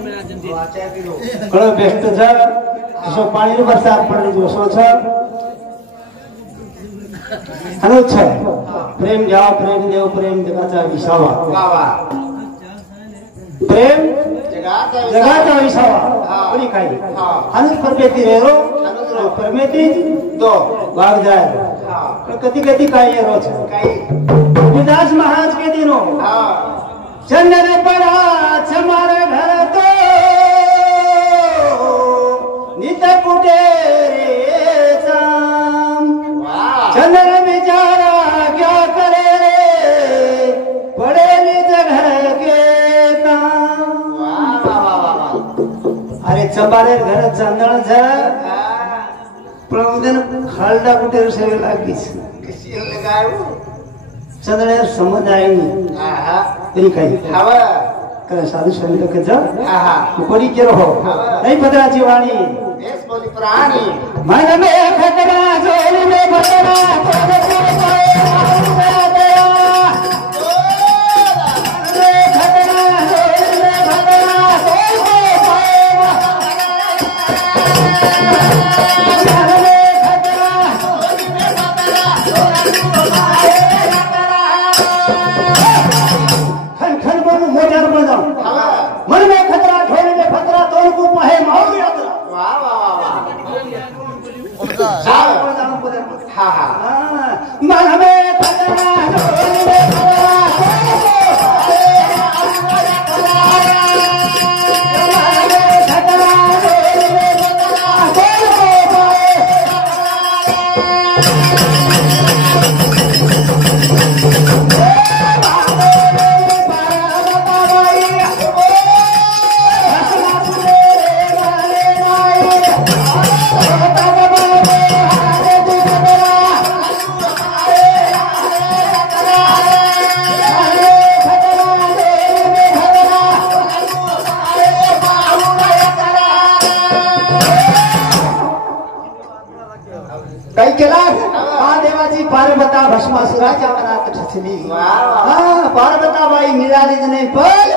कड़ो बेस्ट छ जो पानी रो बरसात पड़ने जोशो छ अनु छ प्रेम जाओ प्रेम देव प्रेम जगाचा विसावा वाह वाह प्रेम जगाचा विसावा बड़ी खाई अनु परमेती रेरो परमेती तो भाग जाए कति कति काई रो छ काई विदास महाराज के दिनों चंदन पड़ा हमारे घर तो नित कुटे रे शाम चंदन बेचारा क्या करे रे पड़े निज घर के काम। अरे चंबारे घर चंदन छ प्रबंधन खालडा कुटे से लागी किसी लगायो चंदन समझ आई नहीं तेरी कही हवा कर साधु संत के जा कोरी के रहो नहीं पतरा जीवानी देश बोली प्राणी मन में खतरा जोर में खतरा मन में खतरा ढोल में खतरा तोड़ को पहे माओ यात्रा वाह वाह वाह हाँ हाँ मन में खतरा ढोल में पार्वता भस्मासुराच्या मनात ठसली पार्वता बाई मिळाली नाही पण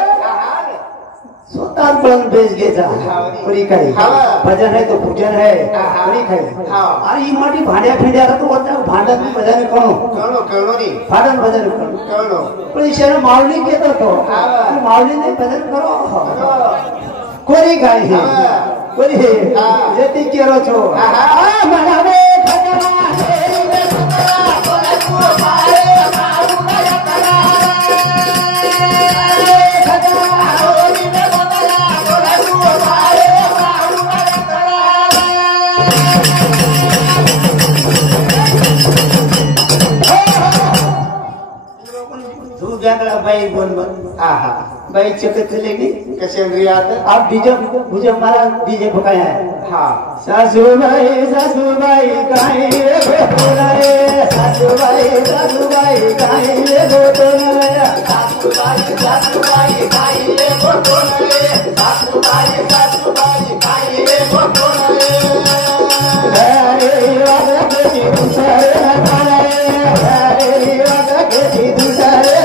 स्वतः पण बेच घ्यायचा पुरी काही भजन है तो पूजन है पुरी काही अरे ही मोठी भांड्या फिंड्याला तो होता भांडत मी भजन कळो नी भांडन भजन कळो पण ईश्वर माऊली घेत होतो माऊली ने भजन करो कोरी काही कोरी जेती केरो छो मनावे भजन बाई बोल आहा बाई चकत चलेगी कैसे रियात आप डीजे मुझे हमारा डीजे भकाया है हाँ सासू भाई काहे बोला रे सासू भाई काहे बोला सासू भाई काहे बोला रे सासू भाई काहे बोला रे वादा के दूसरे हमारा रे वादा के दूसरे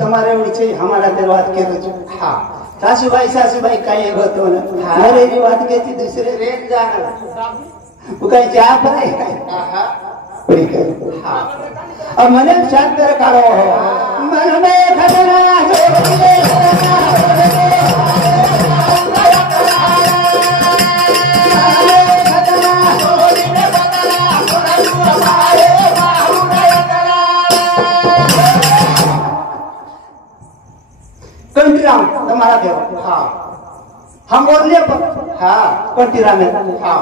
तुम्हारे उड़चे हमारा दरवाज के रोज हाँ सासुबाई काही होतो ना अरे बात के दूसरे रेत जाना वो काही जा पर है हाँ अब मने शांत करो मन में खतरा कंटीराम तुम्हारा देव हाँ हम बोल हाँ कंटीराम में हाँ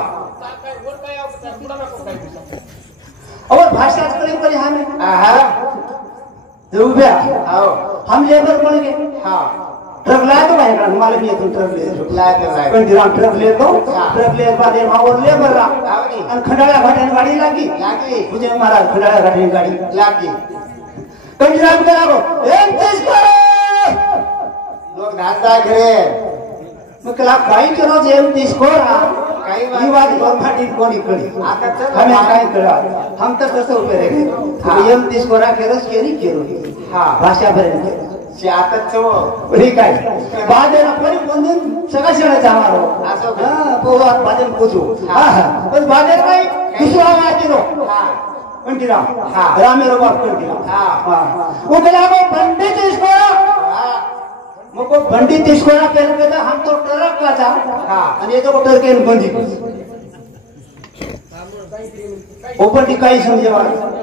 और भाषा करी हमें हम लेबर बन गए हाँ ट्रक लाए तो भाई हमारे लिए तुम ट्रक ले तो ट्रक ले बाद वहाँ और लेबर रहा खंडाला घाटन गाड़ी लागी मुझे हमारा खंडाला घाटन गाड़ी लागी कंटीराम करा लोग नाचता घरे मग कला काही करो जेम दिसकोरा ही बात गवर्नमेंट कोणी कळी हमें काय कळा हम तर तसं उभे राहिले यम दिसकोरा केरस केरी केरो भाषा पर्यंत आताच ठीक आहे बादेला परी बंधून सगळा शेळा जामारो पोहात बादेल पोचू पण बादेल काय दुसरा आवाज दिलो कंटिरा रामेरो बाप कंटिरा वो कला वो पंडित इसको मुको पंडित इसको ना कहने के हम तो ट्रक का था आणि ये तो ट्रक के बंदी वो पंडित काय समझे बात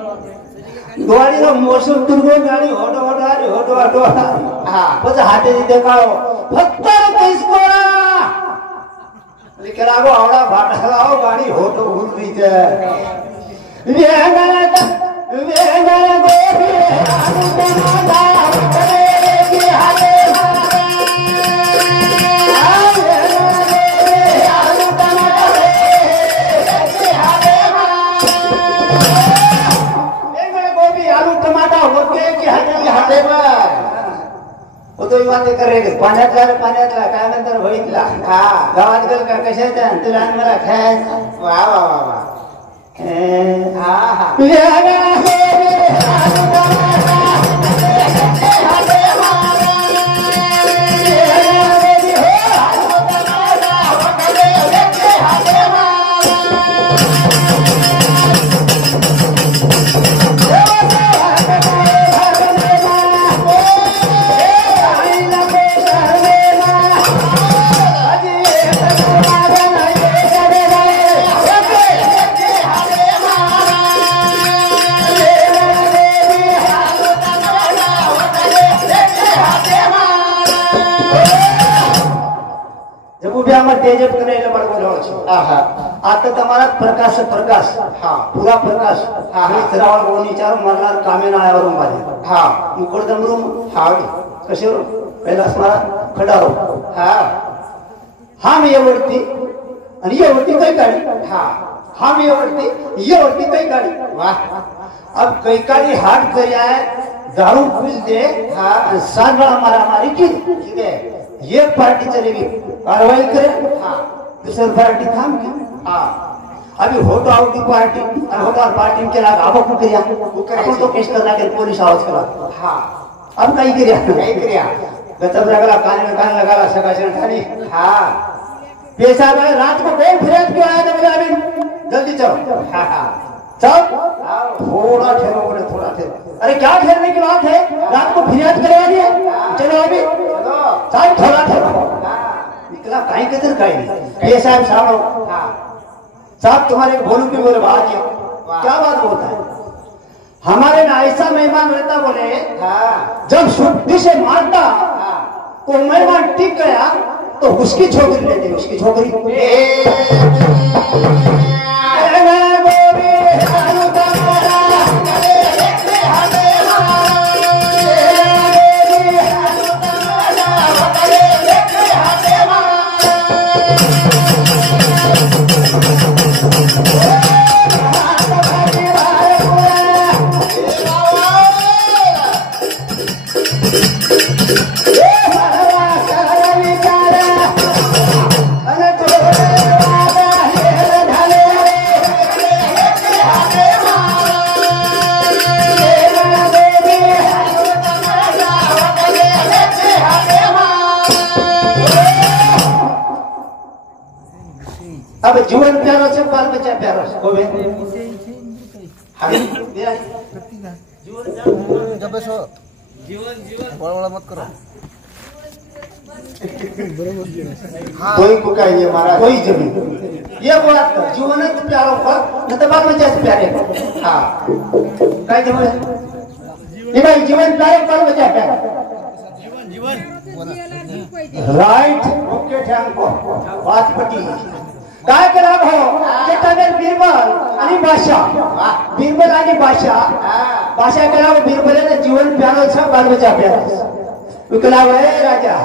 गाड़ी रो मोसम तुरगो गाड़ी होटो પછી હાથે દેખાડો ફક્તર કિસકોરા લેકે લાગો આવડા ભાટા લાવો ગાડી હોટો ભૂલવી છે વેગા ગોરી આલુ ટમાટા કરે કે હાથે આલુ ટમાટા કે હાથે વેગા ગોરી આલુ ટમાટા હોકે કે हाते वो तो बात करे पाण्यातला काय म्हणतात होईतला गावात गेल का कशाच्या तुला मला खायचं वा वा वा वा तेजप करायला बडबडलो आता तुम्हाला प्रकाश पुरा प्रकाश श्रावण गोणीचार मरणार कामे नाळ्यावरून माझे मुकुड दमरून कसे पहिला असणारा खडारो हा मी येवरती आणि येवरती काही काढी हा मी येवरती काही काढी अब कई काढी हाट करी आहे दारू पील दे सांगळा मारामारी की ठीक है ये पार्टी चलेगी कार्रवाई करे दूसरी पार्टी थाम की अभी होटो आउट की पार्टी और होटो पार्टी के लाग अब को करिया अपन तो केस करना के पुलिस आवाज करा अब नहीं करिया गतब लगला कान लगाला सकाशन थानी पैसा में रात को कौन फिरत क्यों आया था अभी जल्दी चलो चल थोड़ा ठहरो अरे क्या ठहरने की बात है रात को फिरियाद करवा दिया चलो अभी साहब थोड़ा ठहरो निकला कहीं किधर कहीं ये साहब तुम्हारे बोलू की बोले बात क्या बात बोलता है हमारे ना ऐसा मेहमान रहता बोले जब शुद्धि से मारता तो मेहमान टिक गया तो उसकी छोकरी लेते उसकी छोकरी अब जीवन प्यारो से बाल बच्चा प्यारो से कोबे बड़ा मत करो कोई को कहिए महाराज कोई जमीन ये बात जीवन प्यारो पर न तो बाल बच्चा से प्यारे काय जमीन ये भाई जीवन प्यारो बाल बच्चा प्यारो राइट ओके थैंक को बात पटी काय करा भाऊ चेतावेल बिरबल आणि भाषा बिरबल आणि भाषा करा बिरबलाने जीवन प्यारो छ बाल बच्चा प्यारो विकला है राजा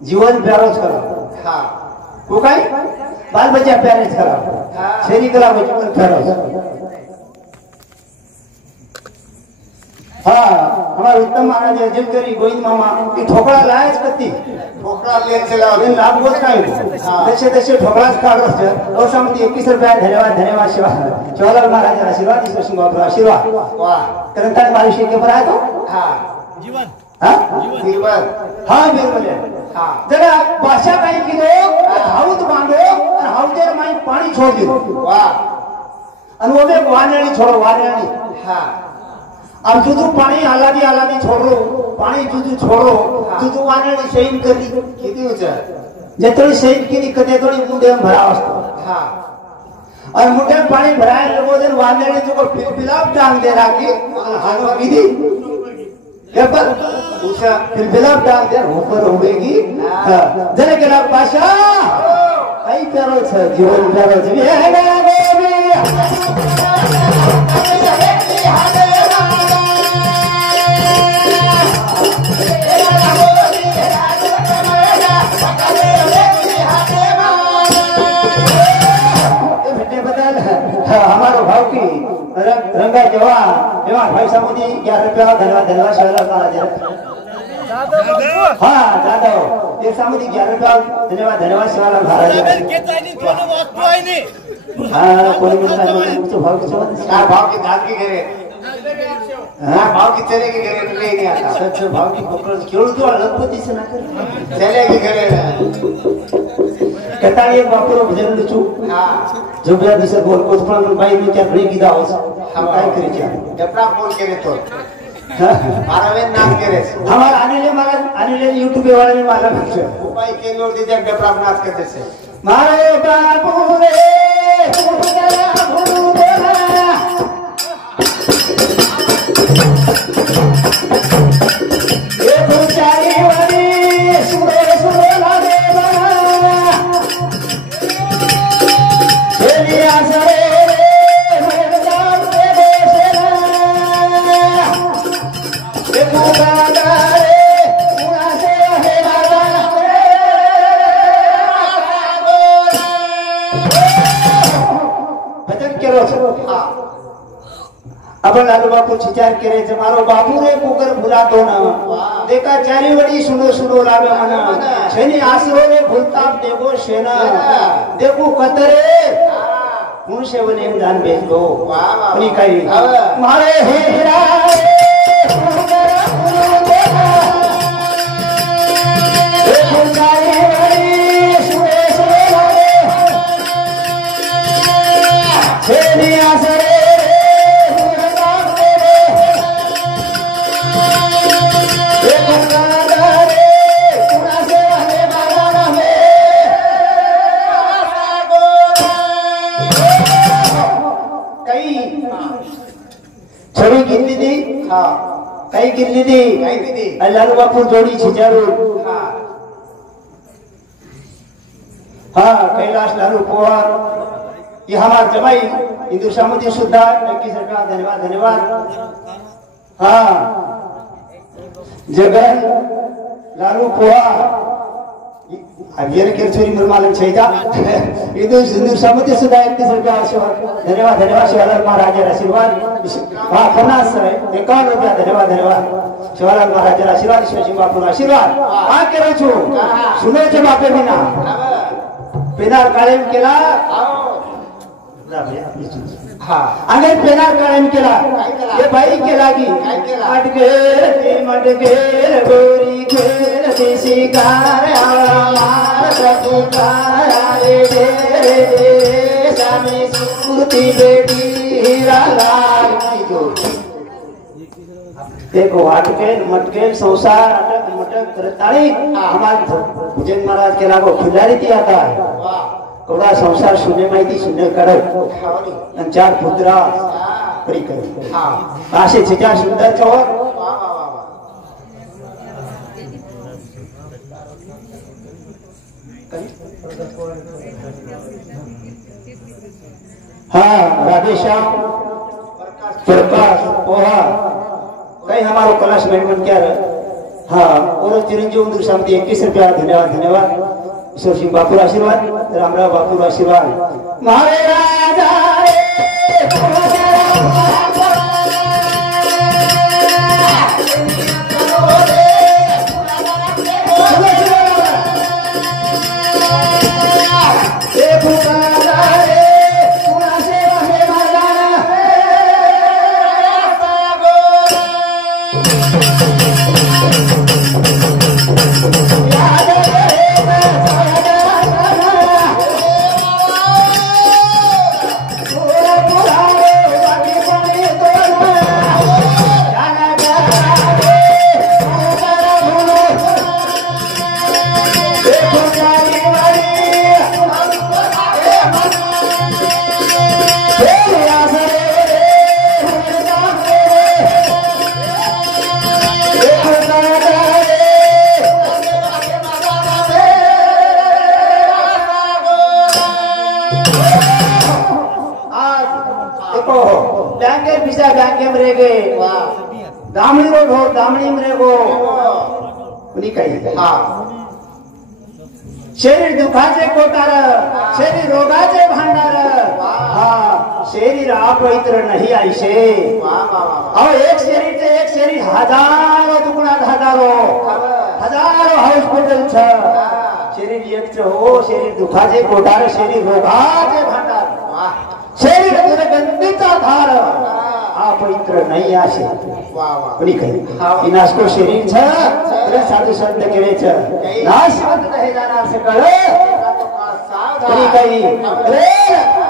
जीवन प्यारो करा वो काय बाल बच्चा प्यारे करा शरीर करा जीवन प्यारो हाँ हमारे उत्तम महाराज अर्जुन करी गोविंद मामा की ठोकळा लायच कती ठोकळा लेन लावले लाभ होत काय तसे तसे ठोकळाच काढ असतं वर्षामध्ये 21 रुपया धन्यवाद शिवाय शिवालाल महाराज आशीर्वाद ईश्वर सिंह बाबू आशीर्वाद वाह तरंताळ मारुशी के पर आहे तो हां जीवन हाँ बीरबल हाँ बिल्कुल हां जरा भाषा काही किलो हाऊत बांधो आणि हाऊतेर माई पाणी छोड दिलो वाह आणि वो बे वानेणी छोड़ो वानेणी हां अब जुजू पानी आलादी छोड़ो पानी जुजू छोड़ो जुजू वानेणी सैन करी किती उंच जेतोड़ी सैन की कते तोड़ी मुंडे भरा असतो हां और मुंडे पानी भराय लोगो दिन वानेणी जो को पिलाप डांग दे राखी हानो विधि ये पर उषा फिर पिलाप डांग दे ऊपर होवेगी जने के लाभ पाशा कई प्यारो छ जीवन प्यारो छ ये गा देवी हमारो भाव की रंगा जवा भाई सामूदी 11 रुपया धन्यवाद शिवालाल महाराज हाँ जादव एक सामूदी 11 रुपया धन्यवाद शिवालाल महाराज हाँ कोणी म्हणतो भाव की काय भाव की धान की घरे हां भाव की चले की घरे ले नहीं आता सच भाव की पकड़ खेळ तो लखपती से ना कर चले की घरे कटाळी एक वापर भजन लुचू हां जुबला दिसत बोल कोच पण बाई मी त्या घरी गिदा होस काय करीच्या जपरा बोल के तो मारावे नाम करे हमार आनेले YouTube वाले में माला उपाय के लोग दे जपरा नाच करते से मारे बाबू रे जरा भूलू देला ये पुचारी वाली सुरे लागे बना चलिया सरे रे मेरे जान दे देना ये पुकारा रे उना से है भजन केलो छो अपन लालू बापू विचार करे छे मारो बाबू रे पुकर भुलातो ना देखा चारी वडी सुनो लागे मना छेनी आसरो रे भूलता देखो सेना देखो कतरे हूं से वने दान बेच दो वाह आणि काही मारे हेरा छड़ी गिनली दी हां कई गिनली दी लालू बापू जोड़ी छिजारू हाँ कैलाश लालू पवार ये हमारे जमाई हिंदू सामुदी सुद्धा 21 रुपया धन्यवाद हाँ जगन लालू पवार अभियान के छोरी मुरमालन छैजा हिंदू सामुदी सुद्धा 21 रुपया धन्यवाद शिवालाल महाराज आशीर्वाद हाँ 51 रुपया धन्यवाद शिवालाल महाराज आशीर्वाद ईश्वर सिंह बापू आशीर्वाद हाँ करे छो सुनो छे बापे बिना पेनार कायम केला हां अगर पेनार कायम केला ये बाई केला की मटके गोरी घेर देसी कार मार सपुकार रे रे सामी सुरती बेटी हीरा लाल की जो देखो अटकेल मटकेल संसार अटक मटक करताली हमारे भुजन महाराज के लागो खिलाड़ी दिया था कौड़ा संसार शून्य माहिती शून्य करो आणि 4 पुत्रा परी करो असे 4 सुंदर चोर हाँ राधेश्याम प्रकाश पोहा कई हमारो कलाश मैनेजमेंट क्या रहा हाँ और चिरंजीव उन्दुर सामती 21 रुपया धन्यवाद ईश्वर सिंह बापू आशीर्वाद रामराव बापू आशीर्वाद मारे राजा रे को बैंके बिसा बैंके में रह गए दामनी रोड हो दामनी में रह गो उन्हीं कही शरीर दुखाचे कोटार शरीर रोगाचे भांडार शरीर अपवित्र नहीं आईशे और एक शरीर हजारों दुगुणात हजारों हॉस्पिटल छ शरीर एक हो शरीर दुखाचे कोटार शरीर रोगाचे भांडार शरीर दुर्गंधीचा धार अपवित्र नहीं आशे कोणी कही विनाश को शरीर छ साधु संत केले छ नाशवंत नहीं जाणार से कळे कोणी कही रे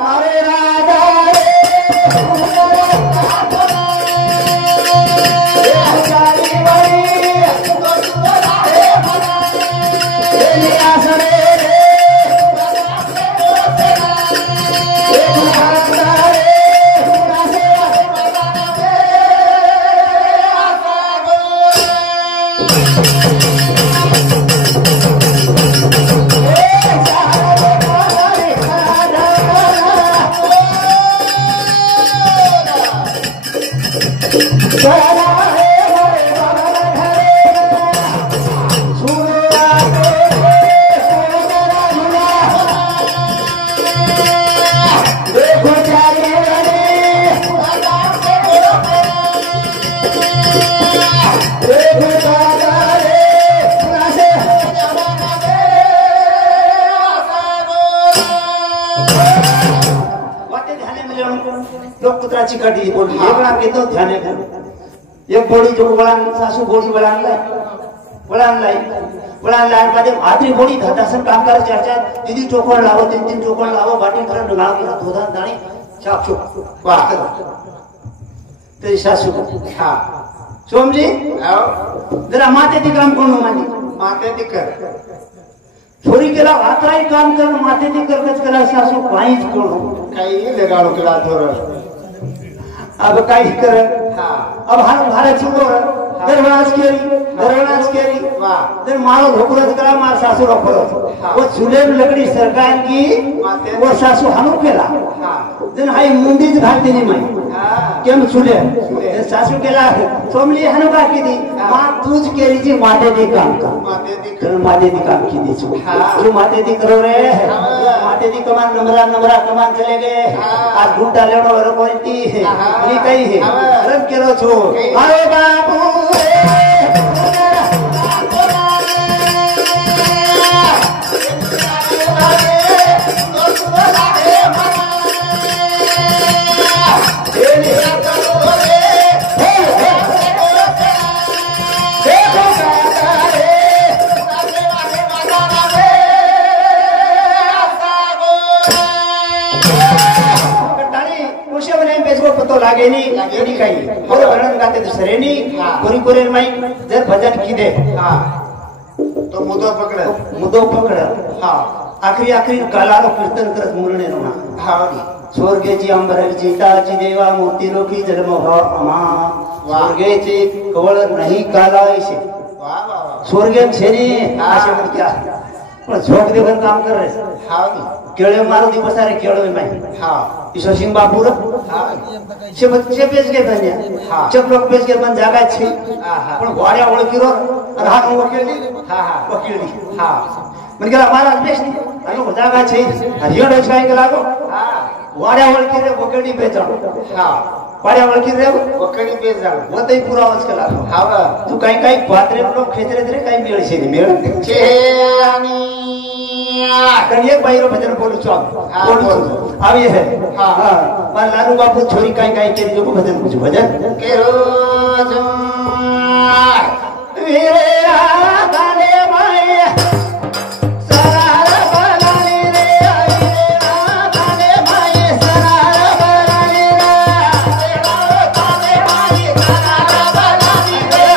मारे राजा लोकपुत्राची कडी बोली एक ना घेतो ध्यान एक बोडी जो वळण सासू बोडी वळण लाई मध्ये आदरी बोडी धतासन काम कर चर्चा दीदी चोकड़ लावो तीन चोकड़ लावो बाटी कर नाव कर धोदा दाणी छाप छुप वाह तेरी सासू हां सोमजी जरा माते ती काम कोण माते ती कर छोरी केला वातराई काम कर माते ती करकच करा सासू काहीच कोण काही लगाडो केला थोर अब काही कर अब भारत छोड़ो दरवाज केरी दर मारो धोकरत करा मार सासू रखरत वो चूल्हे में लकड़ी सरकार की वो सासू हनु केला जन हाई मुंडीच घालते नहीं मैं केम चूल्हे सासू केला सोमली हनु का की दी मां तुझ केली जी माते दी काम का माते दी काम की दी जो माते दी करो रे माते दी कमान नमरा कमान चले गए आज गुंडा लेनो रो कोई नहीं कही है रन केरो छो अरे बाबू तो लागे नहीं काही और वर्णन गाते दुसरे नहीं कोरी माई जर भजन की दे तो मुदो पकड़ आखरी कालारो कीर्तन करत मुरणे ना स्वर्गेची अंबराची ताची देवा मूर्ती लोकी जन्म हो अमा स्वर्गेची कवळ नाही कालायशे स्वर्गे छेनी आशे मत क्या पण झोक देवर काम कर रे केळे मारो दिवस रे केळे माई ईश्वर सिंह बापूर चेपेच घे धन्या चपलोक पेच घे पण जागा छी पण वाड्या ओळखीरो आणि हात वकीलली म्हणजे गेला महाराज बेस आणि जागा छी आणि एवढंच काय केला गो वाड्या ओळखी रे वकडी पेचा वाड्या ओळखी रे वकडी पेच जा वतई पुरावाच केला तू काही पात्रे लोक खेचरे रे काही मिळ छे मिळ छे आणि कन्या बाईरो भजन बोलू छो बोलू अब ये है हां पर लालू बापू छोरी काई केरी जो भजन कुछ भजन केरो जो वीरे गाने माई सरार बनानी रे वीरे गाने माई सरार बनानी रे गाने माई सरार बनानी रे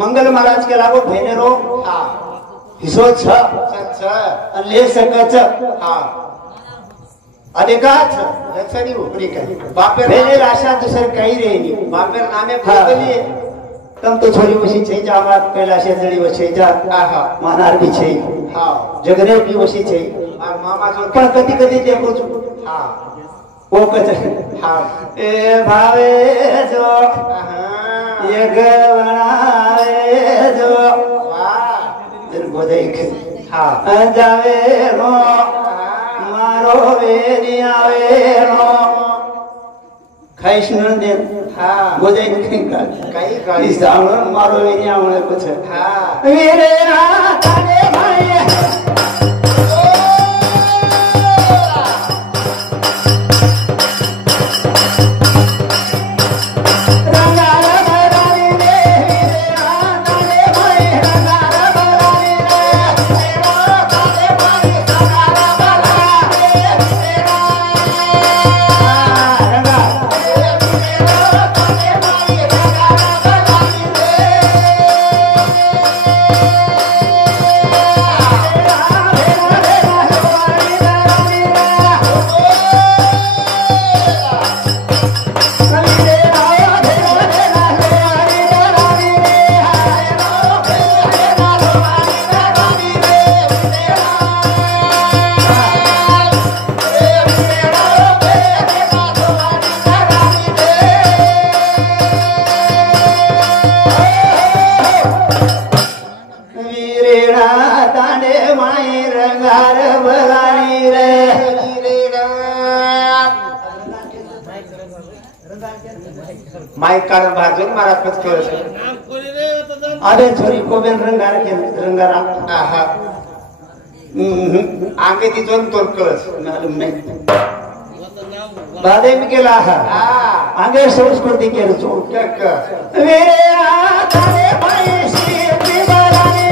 मंगल महाराज के लागो भेनेरो हाँ हिस्सो छ अच्छा અને ले सके छ हाँ अधिकार छ लक्षणी हो ઉપરી કઈ बापेर भेने आशा दूसर कही रही नहीं बापेर नामे हाँ। बोलिए तम तो छोरी वसी छै जा बात कैलाशे जड़ी वसी जा आहा मानार भी छै हाँ जगने भी वसी छै और मामा जो પણ કદી કદી देखो छु हाँ वो कहे हाँ ए भावे जो हाँ ये गवनावे जो वाह दिन गोदई के हाँ जावे नो मारो वेनी आवे नो खाइश न दिन हाँ गोदई के का कई गाड़ी इस सामने मारो वेनी आवे कुछ हाँ मेरे ताने भाई माइक कारण बाजून मारा पचकर अबे छोरी को बेन रंगार के रंगारा आहा आगे ती दोन तोर कळस मालूम नहीं बादे में केला है हाँ आगे संस्कृति के रचो कक मेरे ताने भाई श्री दीवानी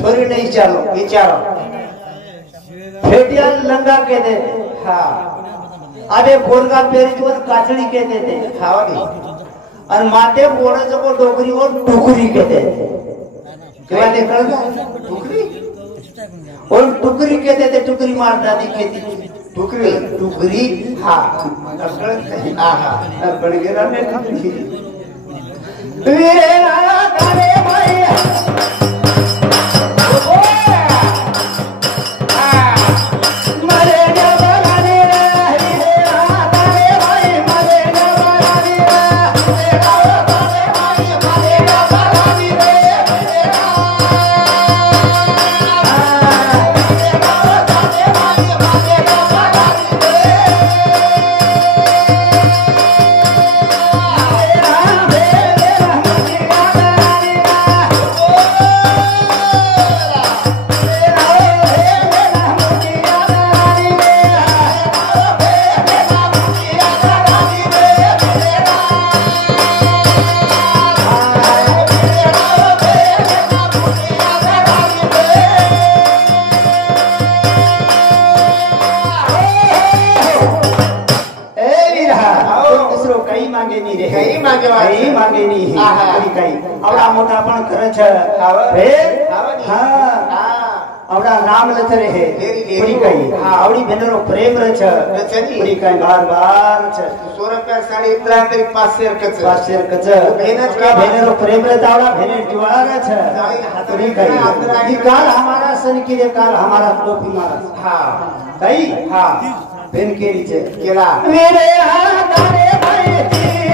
छोरी नहीं चालो विचारो फेटिया लंगा कहते थे हाँ अबे गोरगा पेरी जो काचड़ी कहते थे हाँ नहीं और माते बोड़े जो को डोगरी और टुकरी कहते थे क्या देखा टुकड़ी और टुकरी कहते थे टुकरी मार दादी कहती टुकड़ी टुकरी हाँ आहा बन गया मैं वीरे आया तारे भाई मांगे नहीं आवड़ा मोटा पण करे छे हां आवड़ा नाम लेते रहे पूरी कई आवड़ी बेनरो प्रेम रहे छे पूरी कई बार बार छे 100 रुपया साड़ी इतना तेरी 500 कच बेनरो प्रेम रहे आवड़ा बेने जुआ रहे छे पूरी कई निकाल हमारा शासन केले काल हमारा टोपी महाराज हा काही हा बेनकेरीचे केला मेरे हाताने भाई तीन